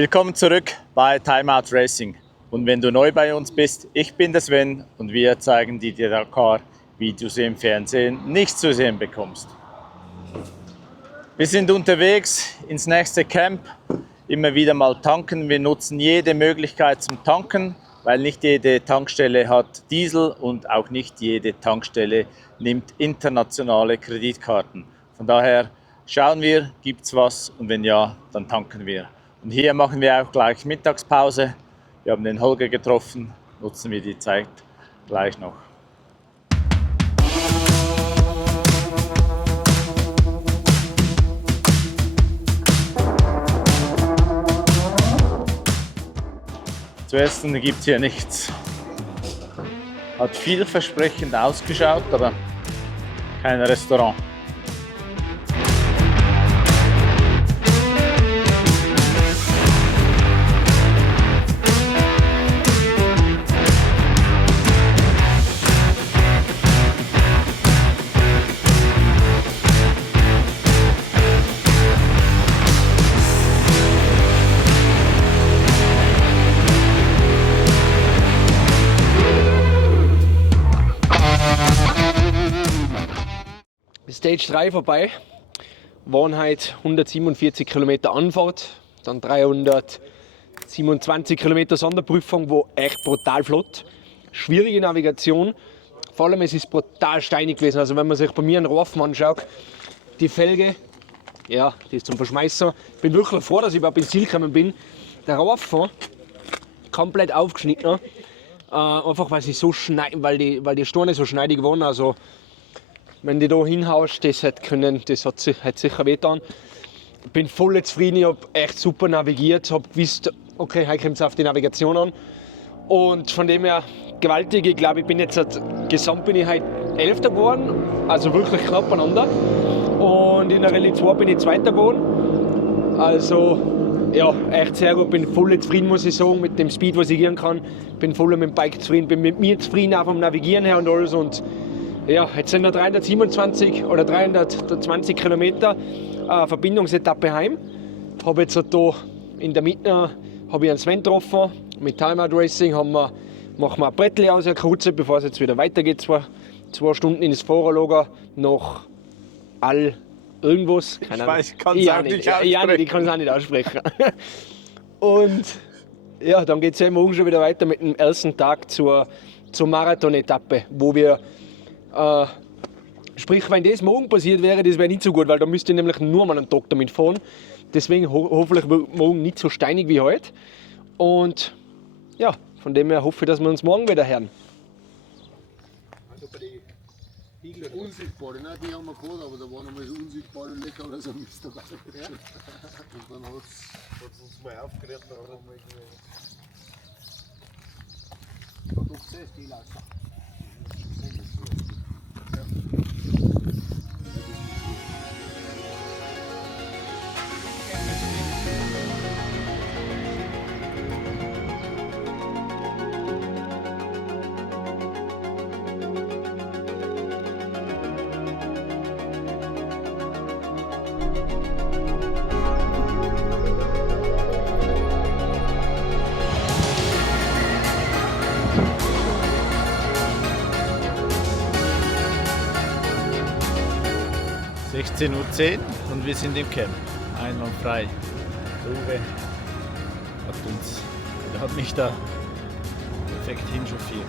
Willkommen zurück bei Timeout Racing. Und wenn du neu bei uns bist, ich bin der Sven und wir zeigen dir die Dakar, wie du sie im Fernsehen nicht zu sehen bekommst. Wir sind unterwegs ins nächste Camp, immer wieder mal tanken. Wir nutzen jede Möglichkeit zum Tanken, weil nicht jede Tankstelle hat Diesel und auch nicht jede Tankstelle nimmt internationale Kreditkarten. Von daher schauen wir, gibt es was und wenn ja, dann tanken wir. Und hier machen wir auch gleich Mittagspause. Wir haben den Holger getroffen, nutzen wir die Zeit gleich noch. Zu essen gibt es hier nichts. Hat vielversprechend ausgeschaut, aber kein Restaurant. Stage 3 vorbei, waren heute 147 Kilometer Anfahrt, dann 327 Kilometer Sonderprüfung, wo echt brutal flott. Schwierige Navigation, vor allem es ist brutal steinig gewesen. Also wenn man sich bei mir einen Reifen anschaut, die Felge, ja, die ist zum Verschmeißen. Ich bin wirklich froh, dass ich überhaupt ins Ziel gekommen bin. Der Reifen komplett aufgeschnitten, einfach weil, weil die Steine so schneidig waren. Also wenn du da hinhaust, das hat sicher wehgetan. Ich bin voll zufrieden, ich habe echt super navigiert, habe gewusst, okay, heute kommt es auf die Navigation an. Und von dem her gewaltig, ich glaube, ich bin jetzt, gesamt bin ich heute 11. geworden, also wirklich knapp beieinander. Und in der Rallye 2 bin ich 2. geworden. Also ja, echt sehr gut, bin voll zufrieden, muss ich sagen, mit dem Speed, was ich gehen kann. Bin voll mit dem Bike zufrieden, bin mit mir zufrieden, auch vom Navigieren her und alles. Und ja, jetzt sind noch 327 oder 320 Kilometer Verbindungsetappe heim. Habe jetzt da in der Mitte habe ich einen Sven getroffen. Mit Timeout Racing machen wir ein Brettli aus, eine kurze, bevor es jetzt wieder weitergeht. Zwei Stunden ins Fahrerlager nach irgendwas. Keine Ahnung. Ich kann es auch nicht aussprechen. Ja, ich kann es auch nicht aussprechen. Und ja, dann geht es ja morgen schon wieder weiter mit dem ersten Tag zur Marathon-Etappe, wo wir sprich, wenn das morgen passiert wäre, das wäre nicht so gut, weil da müsste ich nämlich nur mal einen Tag damit fahren. Deswegen hoffentlich wird morgen nicht so steinig wie heute. Und ja, von dem her hoffe ich, dass wir uns morgen wieder hören. Also bei den Igler unsichtbaren, ne? Die haben wir gehabt, aber da waren einmal so unsichtbare Löcher oder so Mist dabei. Ja. Und dann hat es uns mal aufgeregt, da haben wir .10 Uhr und wir sind im Camp. Einwandfrei. Uwe hat mich da perfekt hinchauffiert.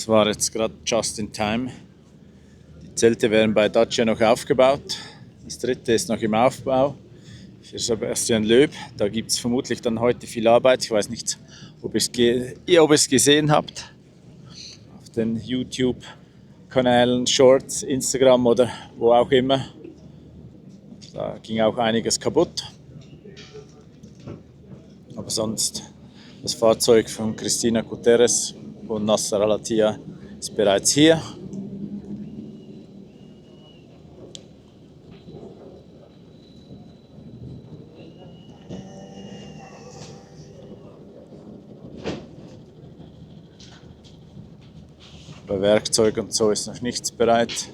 Das war jetzt gerade just in time. Die Zelte werden bei Dacia noch aufgebaut. Das dritte ist noch im Aufbau für Sebastian Loeb. Da gibt es vermutlich dann heute viel Arbeit. Ich weiß nicht, ob ihr es gesehen habt. Auf den YouTube-Kanälen, Shorts, Instagram oder wo auch immer. Da ging auch einiges kaputt. Aber sonst, das Fahrzeug von Cristina Guterres und Nasser Al-Attiyah ist bereits hier. Bei Werkzeug und so ist noch nichts bereit.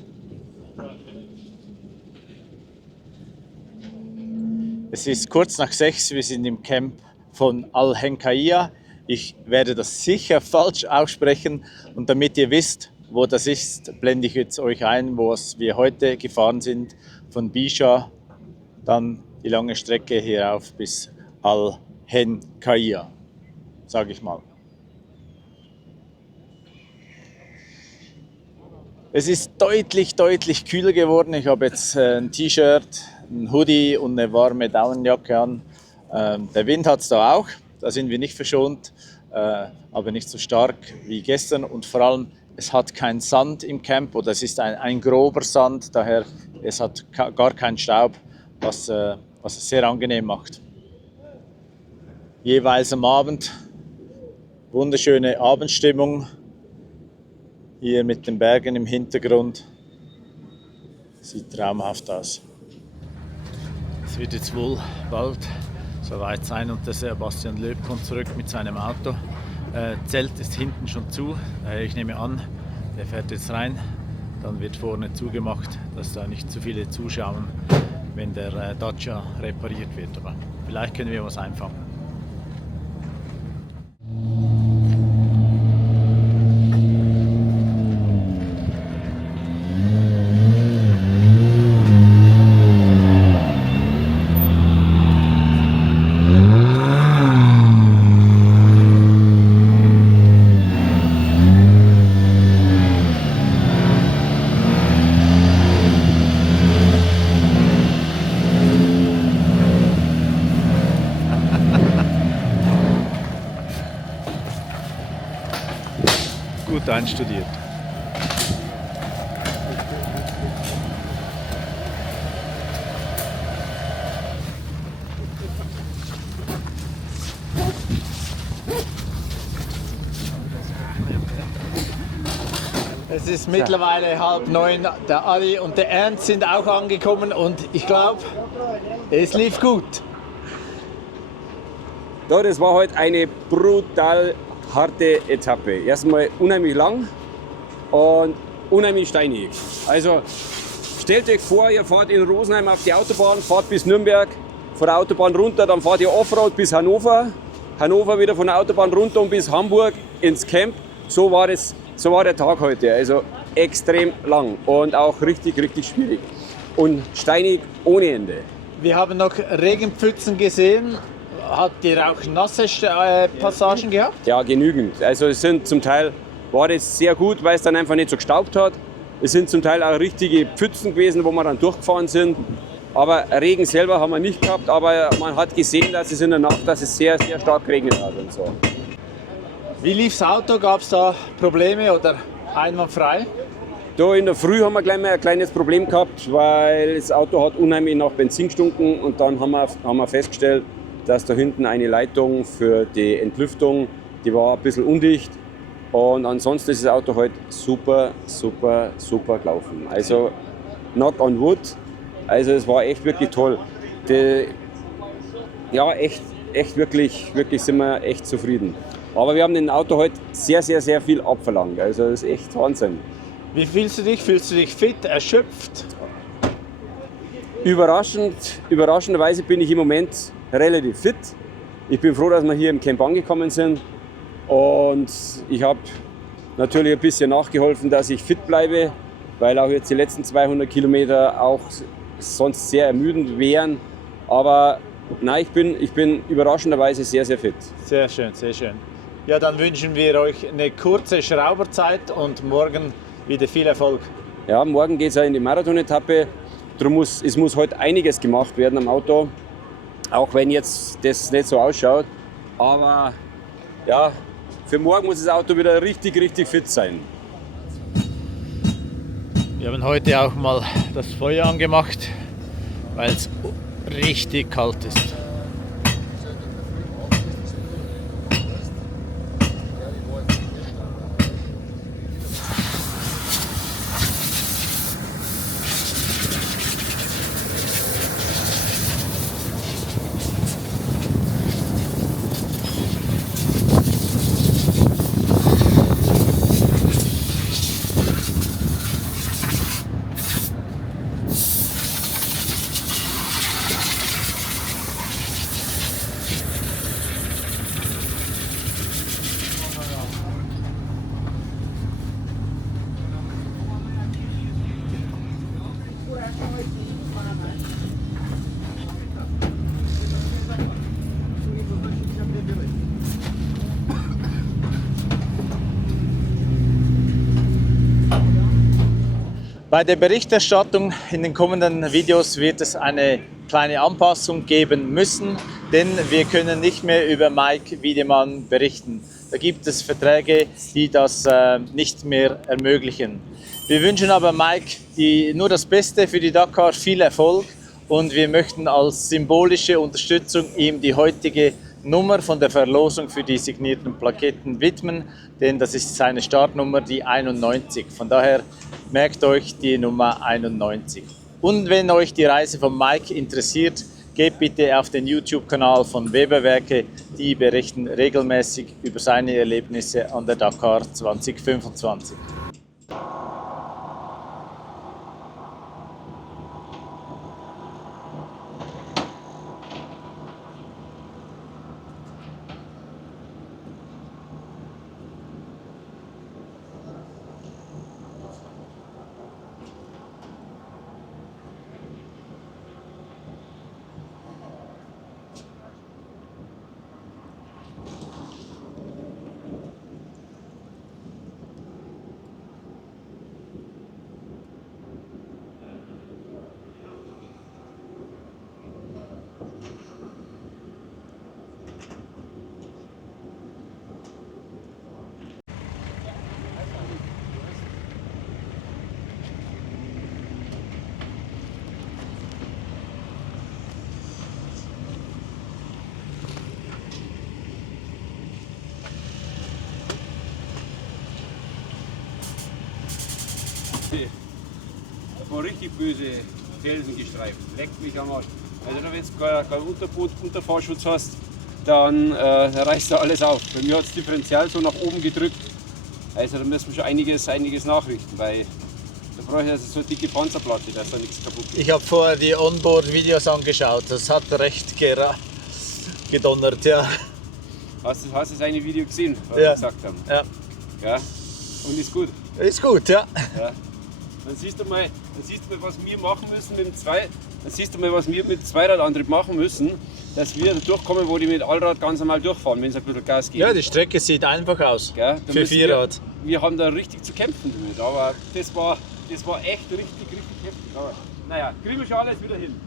Es ist kurz nach 6, wir sind im Camp von Al-Henkaiya. Ich werde das sicher falsch aussprechen und damit ihr wisst, wo das ist, blende ich jetzt euch ein, wo wir heute gefahren sind, von Bisha, dann die lange Strecke hier auf bis Al-Henkaiya, sage ich mal. Es ist deutlich kühler geworden. Ich habe jetzt ein T-Shirt, ein Hoodie und eine warme Daunenjacke an. Der Wind hat es da auch, da sind wir nicht verschont, aber nicht so stark wie gestern und vor allem, es hat keinen Sand im Camp oder es ist ein grober Sand, daher es hat gar keinen Staub, was es sehr angenehm macht. Jeweils am Abend wunderschöne Abendstimmung. Hier mit den Bergen im Hintergrund. Sieht traumhaft aus. Es wird jetzt wohl bald soweit sein und der Sebastian Loeb kommt zurück mit seinem Auto. Zelt ist hinten schon zu. Ich nehme an, der fährt jetzt rein. Dann wird vorne zugemacht, dass da nicht zu viele zuschauen, wenn der Dacia repariert wird. Aber vielleicht können wir was einfangen. Gut einstudiert. Es ist mittlerweile 8:30. Der Adi und der Ernst sind auch angekommen und ich glaube, es lief gut. Ja, das war heute eine brutal harte Etappe. Erstmal unheimlich lang und unheimlich steinig. Also stellt euch vor, ihr fahrt in Rosenheim auf die Autobahn, fahrt bis Nürnberg, von der Autobahn runter, dann fahrt ihr Offroad bis Hannover, Hannover wieder von der Autobahn runter und bis Hamburg ins Camp. So war der Tag heute. Also extrem lang und auch richtig schwierig. Und steinig ohne Ende. Wir haben noch Regenpfützen gesehen. Habt ihr auch nasse Passagen gehabt? Ja, genügend. Also es sind zum Teil, war das sehr gut, weil es dann einfach nicht so gestaubt hat. Es sind zum Teil auch richtige Pfützen gewesen, wo wir dann durchgefahren sind. Aber Regen selber haben wir nicht gehabt, aber man hat gesehen, dass es in der Nacht, dass es sehr stark geregnet hat und so. Wie lief das Auto? Gab es da Probleme oder einwandfrei? Da in der Früh haben wir gleich mal ein kleines Problem gehabt, weil das Auto hat unheimlich nach Benzin gestunken und dann haben wir festgestellt, dass da hinten eine Leitung für die Entlüftung, die war ein bisschen undicht und ansonsten ist das Auto heute super gelaufen. Also knock on wood, also es war echt wirklich toll. Ja, echt wirklich sind wir echt zufrieden. Aber wir haben dem Auto heute sehr viel abverlangt, also das ist echt Wahnsinn. Wie fühlst du dich? Fühlst du dich fit, erschöpft? Überraschenderweise bin ich im Moment relativ fit. Ich bin froh, dass wir hier im Camp angekommen sind und ich habe natürlich ein bisschen nachgeholfen, dass ich fit bleibe, weil auch jetzt die letzten 200 Kilometer auch sonst sehr ermüdend wären. Aber nein, ich bin überraschenderweise sehr fit. Sehr schön, sehr schön. Ja, dann wünschen wir euch eine kurze Schrauberzeit und morgen wieder viel Erfolg. Ja, morgen geht es ja in die Marathon-Etappe. Es muss heute einiges gemacht werden am Auto. Auch wenn jetzt das nicht so ausschaut. Aber ja, für morgen muss das Auto wieder richtig, richtig fit sein. Wir haben heute auch mal das Feuer angemacht, weil es richtig kalt ist. Bei der Berichterstattung in den kommenden Videos wird es eine kleine Anpassung geben müssen, denn wir können nicht mehr über Mike Wiedemann berichten. Da gibt es Verträge, die das nicht mehr ermöglichen. Wir wünschen aber Mike nur das Beste für die Dakar, viel Erfolg, und wir möchten als symbolische Unterstützung ihm die heutige Nummer von der Verlosung für die signierten Plaketten widmen, denn das ist seine Startnummer, die 91. Von daher merkt euch die Nummer 91. Und wenn euch die Reise von Mike interessiert, geht bitte auf den YouTube-Kanal von Weberwerke. Die berichten regelmäßig über seine Erlebnisse an der Dakar 2025. War richtig böse Felsen gestreift. Leckt mich am Arsch. Also wenn du keinen Unterfahrschutz hast, dann reißt da alles auf. Bei mir hat das Differential so nach oben gedrückt. Also da müssen wir schon einiges nachrichten, weil da brauche ich also so eine dicke Panzerplatte, dass da nichts kaputt geht. Ich habe vorher die Onboard-Videos angeschaut, das hat recht gedonnert, ja. Hast du das eine Video gesehen, was Ja. wir gesagt haben? Ja. Ja. Und ist gut. Ist gut, ja. Ja. Dann siehst du mal, was wir machen müssen mit dem was wir mit Zweiradantrieb machen müssen, dass wir da durchkommen, wo die mit Allrad ganz normal durchfahren, wenn es ein bisschen Gas gibt. Ja, die Strecke sieht einfach aus. Gell? Da Für müssen Vierrad. Wir haben da richtig zu kämpfen damit, aber das war echt richtig heftig. Aber naja, kriegen wir schon alles wieder hin.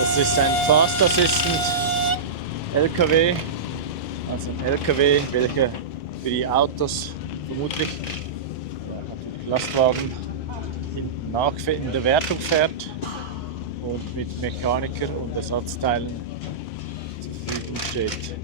Das ist ein Fast Assistant LKW, also ein LKW, welcher für die Autos vermutlich natürlich Lastwagen in der Wertung fährt und mit Mechaniker und Ersatzteilen zur Verfügung steht.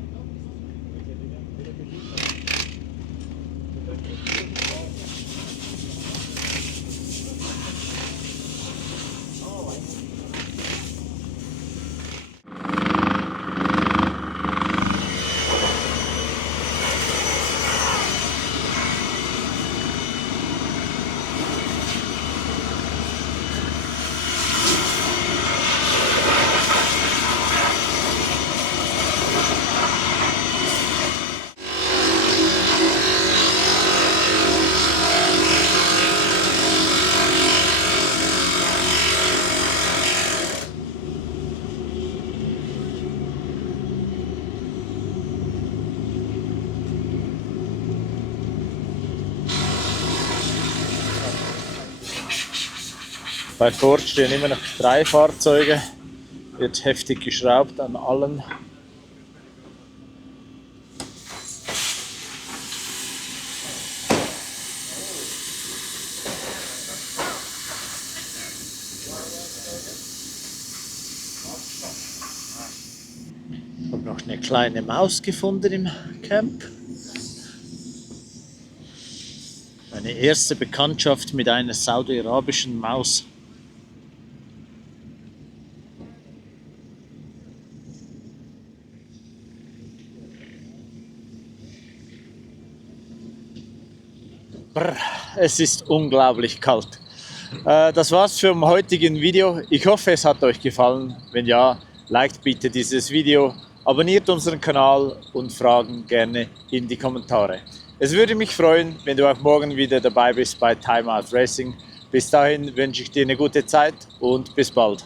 Bei Ford stehen immer noch 3 Fahrzeuge, wird heftig geschraubt an allen. Ich habe noch eine kleine Maus gefunden im Camp. Meine erste Bekanntschaft mit einer saudi-arabischen Maus. Brr, es ist unglaublich kalt. Das war's für mein heutigen Video. Ich hoffe, es hat euch gefallen. Wenn ja, liked bitte dieses Video, abonniert unseren Kanal und Fragen gerne in die Kommentare. Es würde mich freuen, wenn du auch morgen wieder dabei bist bei Time Out Racing. Bis dahin wünsche ich dir eine gute Zeit und bis bald.